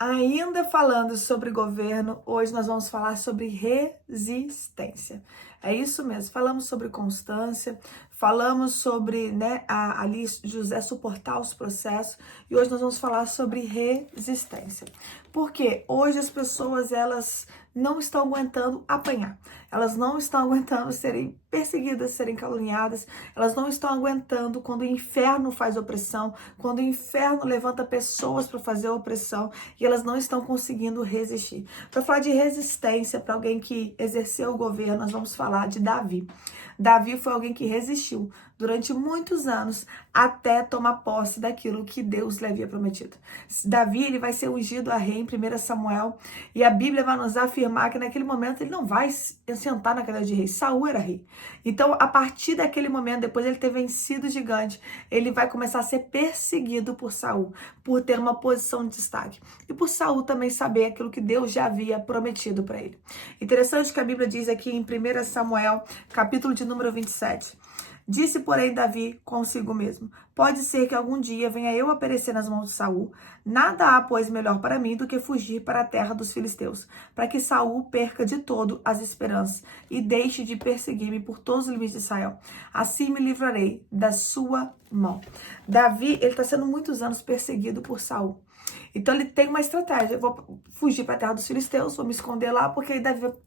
Ainda falando sobre governo, hoje nós vamos falar sobre resistência. É isso mesmo, falamos sobre constância, falamos sobre, ali José suportar os processos e hoje nós vamos falar sobre resistência. Porque hoje as pessoas, elas não estão aguentando apanhar, elas não estão aguentando serem perseguidas, serem caluniadas, elas não estão aguentando quando o inferno faz opressão, quando o inferno levanta pessoas para fazer opressão e elas não estão conseguindo resistir. Para falar de resistência para alguém que exerceu o governo, nós vamos falar de Davi. Davi foi alguém que resistiu durante muitos anos até tomar posse daquilo que Deus lhe havia prometido. Davi, ele vai ser ungido a rei em 1 Samuel e a Bíblia vai nos afirmar que naquele momento ele não vai sentar na cadeira de rei. Saul era rei. Então, a partir daquele momento, depois de ele ter vencido o gigante, ele vai começar a ser perseguido por Saul, por ter uma posição de destaque. E por Saul também saber aquilo que Deus já havia prometido para ele. Interessante que a Bíblia diz aqui em 1 Samuel, capítulo de número 27. Disse, porém, Davi consigo mesmo: pode ser que algum dia venha eu a perecer nas mãos de Saul. Nada há, pois, melhor para mim do que fugir para a terra dos filisteus, para que Saul perca de todo as esperanças e deixe de perseguir-me por todos os limites de Israel. Assim me livrarei da sua mão. Davi, ele está sendo muitos anos perseguido por Saul. Então ele tem uma estratégia: eu vou fugir para a terra dos filisteus, vou me esconder lá, porque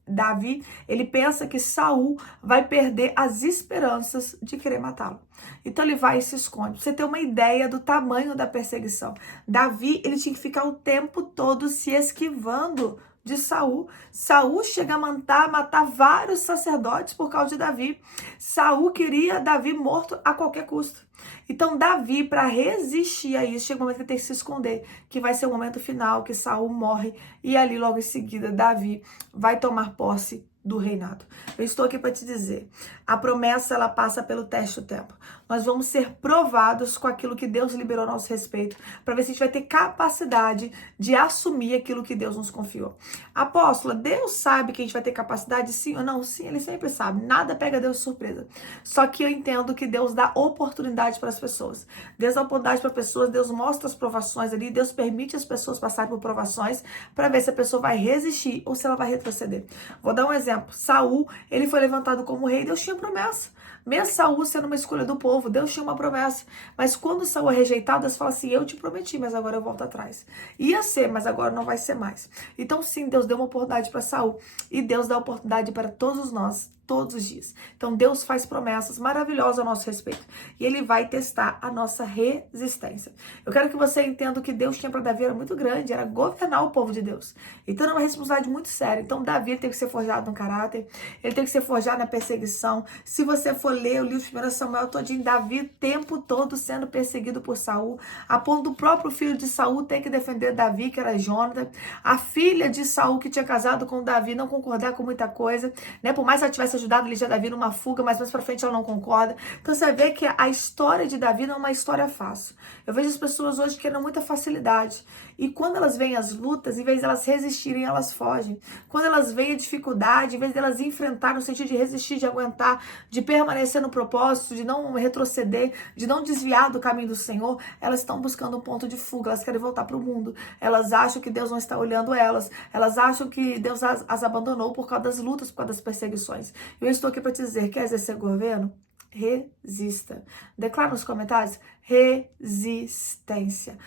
Davi, ele pensa que Saul vai perder as esperanças de querer matá-lo. Então ele vai e se esconde. Pra você ter uma ideia do tamanho da perseguição. Davi, ele tinha que ficar o tempo todo se esquivando de Saul. Saul chega a matar vários sacerdotes por causa de Davi. Saul queria Davi morto a qualquer custo. Então Davi, para resistir a isso, chega um momento que ele tem que se esconder, que vai ser o momento final, que Saul morre e ali logo em seguida Davi vai tomar posse do reinado. Eu estou aqui para te dizer, a promessa, ela passa pelo teste do tempo. Nós vamos ser provados com aquilo que Deus liberou a nosso respeito, para ver se a gente vai ter capacidade de assumir aquilo que Deus nos confiou. Apóstola, Deus sabe que a gente vai ter capacidade, sim ou não? Sim, Ele sempre sabe. Nada pega Deus de surpresa. Só que eu entendo que Deus dá oportunidade para as pessoas. Deus dá oportunidade para pessoas, Deus mostra as provações ali, Deus permite as pessoas passarem por provações para ver se a pessoa vai resistir ou se ela vai retroceder. Vou dar um exemplo. Saul, ele foi levantado como rei, Deus tinha promessa. Mesmo Saul sendo uma escolha do povo, Deus tinha uma promessa. Mas quando Saul é rejeitado, Deus fala assim: eu te prometi, mas agora eu volto atrás. Ia ser, mas agora não vai ser mais. Então sim, Deus deu uma oportunidade para Saul. E Deus dá oportunidade para todos nós, todos os dias. Então Deus faz promessas maravilhosas a nosso respeito. E Ele vai testar a nossa resistência. Eu quero que você entenda o que Deus tinha para Davi era muito grande, era governar o povo de Deus. Então era uma responsabilidade muito séria. Então Davi teve que ser forjado no caráter, ele teve que ser forjado na perseguição. Se você for ler o livro de 1 Samuel todinho, Davi o tempo todo sendo perseguido por Saul, a ponto do próprio filho de Saul ter que defender Davi, que era Jônatas. A filha de Saul, que tinha casado com Davi, não concordar com muita coisa, né? Por mais que ela tivesse ajudado ele já Davi numa fuga, mas mais pra frente ela não concorda. Então você vê que a história de Davi não é uma história fácil. Eu vejo as pessoas hoje querendo muita facilidade. E quando elas veem as lutas, em vez de elas resistirem, elas fogem. Quando elas veem a dificuldade, em vez de elas enfrentar no sentido de resistir, de aguentar, de permanecer no propósito, de não retroceder, de não desviar do caminho do Senhor, elas estão buscando um ponto de fuga, elas querem voltar para o mundo. Elas acham que Deus não está olhando elas acham que Deus as abandonou por causa das lutas, por causa das perseguições. Eu estou aqui para te dizer: quer exercer governo? Resista. Declara nos comentários: resistência.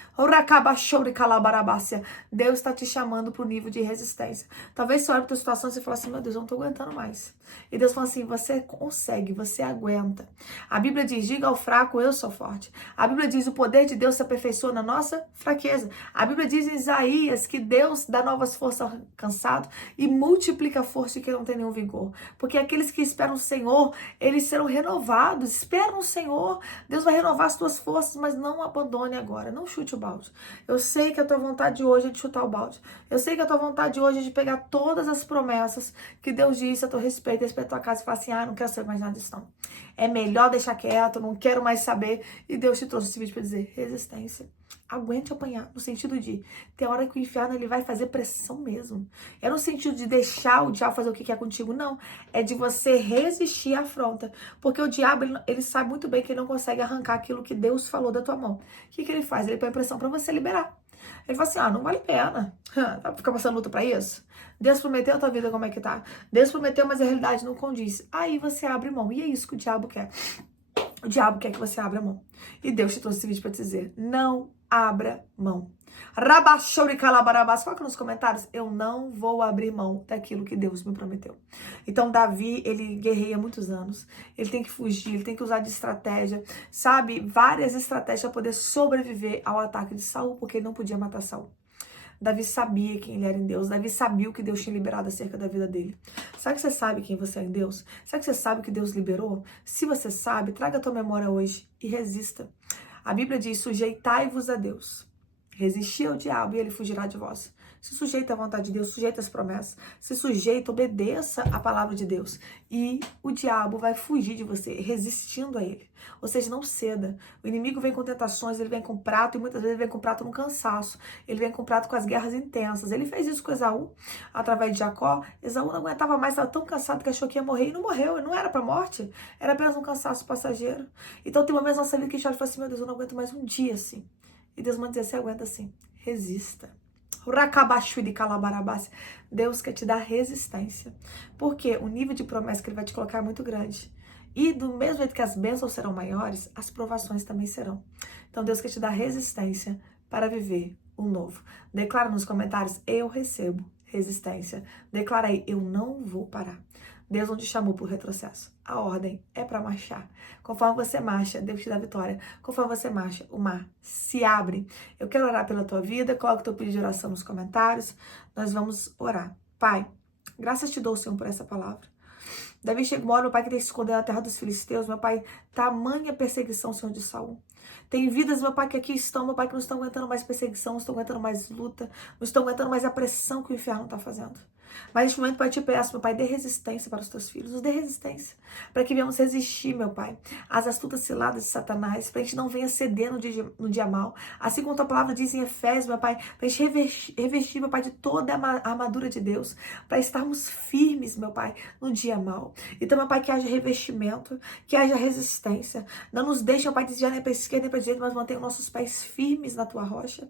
Deus está te chamando para o nível de resistência. Talvez você olhe para a tua situação e você fale assim: meu Deus, eu não estou aguentando mais. E Deus fala assim: você consegue, você aguenta. A Bíblia diz: diga ao fraco, eu sou forte. A Bíblia diz: o poder de Deus se aperfeiçoa na nossa fraqueza. A Bíblia diz em Isaías que Deus dá novas forças ao cansado e multiplica a força de quem não tem nenhum vigor. Porque aqueles que esperam o Senhor, eles serão renovados. Espera no Senhor. Deus vai renovar as tuas forças, mas não abandone agora. Não chute o balde. Eu sei que a tua vontade hoje é de chutar o balde. Eu sei que a tua vontade hoje é de pegar todas as promessas que Deus disse a teu respeito da tua casa e falar assim: não quero saber mais nada disso não. É melhor deixar quieto, não quero mais saber. E Deus te trouxe esse vídeo para dizer: resistência. Aguente apanhar, no sentido de tem hora que o inferno ele vai fazer pressão mesmo. É no sentido de deixar o diabo fazer o que quer contigo, não. É de você resistir à afronta. Porque o diabo, ele sabe muito bem que ele não consegue arrancar aquilo que Deus falou da tua mão. O que ele faz? Ele põe pressão para você liberar. Ele fala assim, não vale a pena. Vai ficar passando luta pra isso? Deus prometeu a tua vida como é que tá? Deus prometeu, mas a realidade não condiz. Aí você abre mão. E é isso que o diabo quer. O diabo quer que você abra mão. E Deus te trouxe esse vídeo pra te dizer, não abra mão. Rabachouri calabarabás, coloca nos comentários, eu não vou abrir mão daquilo que Deus me prometeu. Então Davi, ele guerreia muitos anos, ele tem que fugir, ele tem que usar de estratégia, sabe, várias estratégias para poder sobreviver ao ataque de Saul, porque ele não podia matar Saul. Davi sabia quem ele era em Deus. Davi sabia o que Deus tinha liberado acerca da vida dele. Será que você sabe quem você é em Deus? Será que você sabe o que Deus liberou? Se você sabe, traga a tua memória hoje e resista. A Bíblia diz, sujeitai-vos a Deus. Resisti ao diabo e ele fugirá de vós. Se sujeita à vontade de Deus, sujeita às promessas. Se sujeita, obedeça a palavra de Deus. E o diabo vai fugir de você, resistindo a ele. Ou seja, não ceda. O inimigo vem com tentações, ele vem com prato, e muitas vezes ele vem com prato no cansaço. Ele vem com prato com as guerras intensas. Ele fez isso com Esaú, através de Jacó. Esaú não aguentava mais, estava tão cansado que achou que ia morrer e não morreu. Não era para morte, era apenas um cansaço passageiro. Então tem momentos na nossa vida que a gente olha e fala assim, meu Deus, eu não aguento mais um dia assim. E Deus manda dizer, você aguenta assim, resista. Deus quer te dar resistência. Porque o nível de promessa que ele vai te colocar é muito grande. E do mesmo jeito que as bênçãos serão maiores, as provações também serão. Então Deus quer te dar resistência para viver o novo. Declara nos comentários, eu recebo resistência. Declara aí, eu não vou parar. Deus não te chamou por retrocesso. A ordem é para marchar. Conforme você marcha, Deus te dá vitória. Conforme você marcha, o mar se abre. Eu quero orar pela tua vida. Coloca o teu pedido de oração nos comentários. Nós vamos orar. Pai, graças te dou, Senhor, por essa palavra. Davi chega uma hora, meu pai, que tem que se esconder na terra dos filisteus. Meu pai, tamanha perseguição, Senhor, de Saul. Tem vidas, meu pai, que aqui estão, meu pai, que não estão aguentando mais perseguição, não estão aguentando mais luta, não estão aguentando mais a pressão que o inferno está fazendo. Mas neste momento, Pai, eu te peço, meu Pai, dê resistência para os teus filhos, nos dê resistência, para que venhamos resistir, meu Pai, às astutas ciladas de Satanás, para a gente não venha ceder no dia mal, assim como a tua palavra diz em Efésios, meu Pai, para a gente revestir, meu Pai, de toda a armadura de Deus, para estarmos firmes, meu Pai, no dia mal. Então, meu Pai, que haja revestimento, que haja resistência, não nos deixe, meu Pai, desviar nem para a esquerda nem para a direita, mas mantenha nossos pés firmes na tua rocha.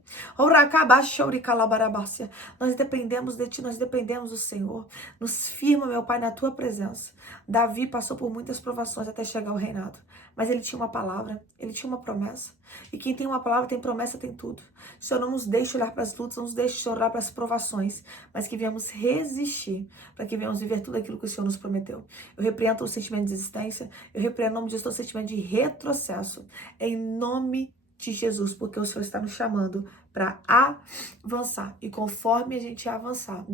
Nós dependemos de ti, nós dependemos do Senhor. Nos firma, meu Pai, na tua presença. Davi passou por muitas provações até chegar ao reinado, mas ele tinha uma palavra, ele tinha uma promessa. E quem tem uma palavra, tem promessa, tem tudo. Senhor, não nos deixe olhar para as lutas, não nos deixe olhar para as provações, mas que venhamos resistir, para que venhamos viver tudo aquilo que o Senhor nos prometeu. Eu repreendo o sentimento de desistência, eu repreendo em nome de Jesus o sentimento de retrocesso, em nome de Jesus, porque o Senhor está nos chamando para avançar. E conforme a gente avançar,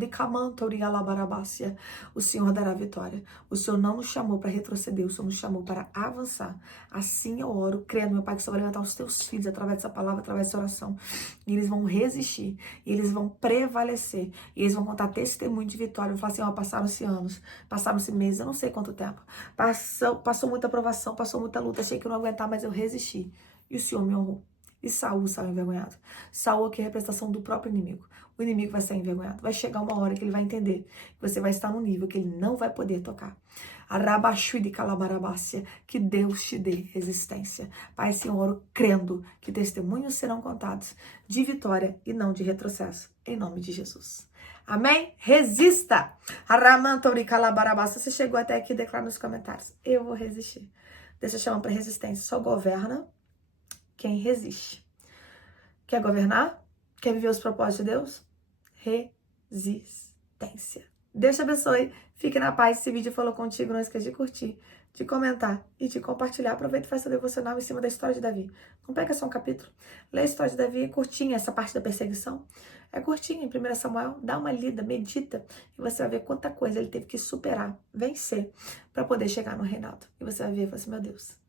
o Senhor dará vitória. O Senhor não nos chamou para retroceder, o Senhor nos chamou para avançar. Assim eu oro, crendo, meu Pai, que o Senhor vai levantar os teus filhos através dessa palavra, através dessa oração. E eles vão resistir, e eles vão prevalecer, e eles vão contar testemunho de vitória. Eu vou falar assim, passaram-se anos, passaram-se meses, eu não sei quanto tempo. Passou muita provação, passou muita luta, achei que eu não aguentar, mas eu resisti. E o Senhor me honrou. E Saul saiu envergonhado. Saul aqui é a representação do próprio inimigo. O inimigo vai sair envergonhado. Vai chegar uma hora que ele vai entender que você vai estar num nível que ele não vai poder tocar. Que Deus te dê resistência. Pai, Senhor, crendo que testemunhos serão contados de vitória e não de retrocesso. Em nome de Jesus. Amém? Resista! Você chegou até aqui, declara nos comentários. Eu vou resistir. Deus te chama para resistência. Só governa quem resiste. Quer governar? Quer viver os propósitos de Deus? Resistência. Deus te abençoe. Fique na paz. Se esse vídeo falou contigo, não esqueça de curtir, de comentar e de compartilhar. Aproveita e faz seu devocional em cima da história de Davi. Não pega só um capítulo. Lê a história de Davi, é curtinha essa parte da perseguição. É curtinha em 1 Samuel. Dá uma lida, medita e você vai ver quanta coisa ele teve que superar, vencer, para poder chegar no reinado. E você vai ver e vai assim, meu Deus,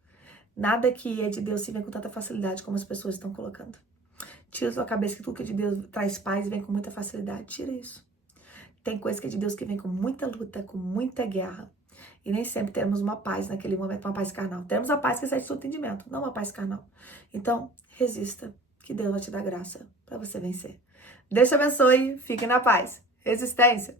nada que é de Deus se vem com tanta facilidade como as pessoas estão colocando. Tira da sua cabeça que tudo que é de Deus traz paz e vem com muita facilidade. Tira isso. Tem coisa que é de Deus que vem com muita luta, com muita guerra. E nem sempre temos uma paz naquele momento, uma paz carnal. Temos a paz que sai do seu entendimento, não uma paz carnal. Então, resista, que Deus vai te dar graça para você vencer. Deus te abençoe, fique na paz. Resistência.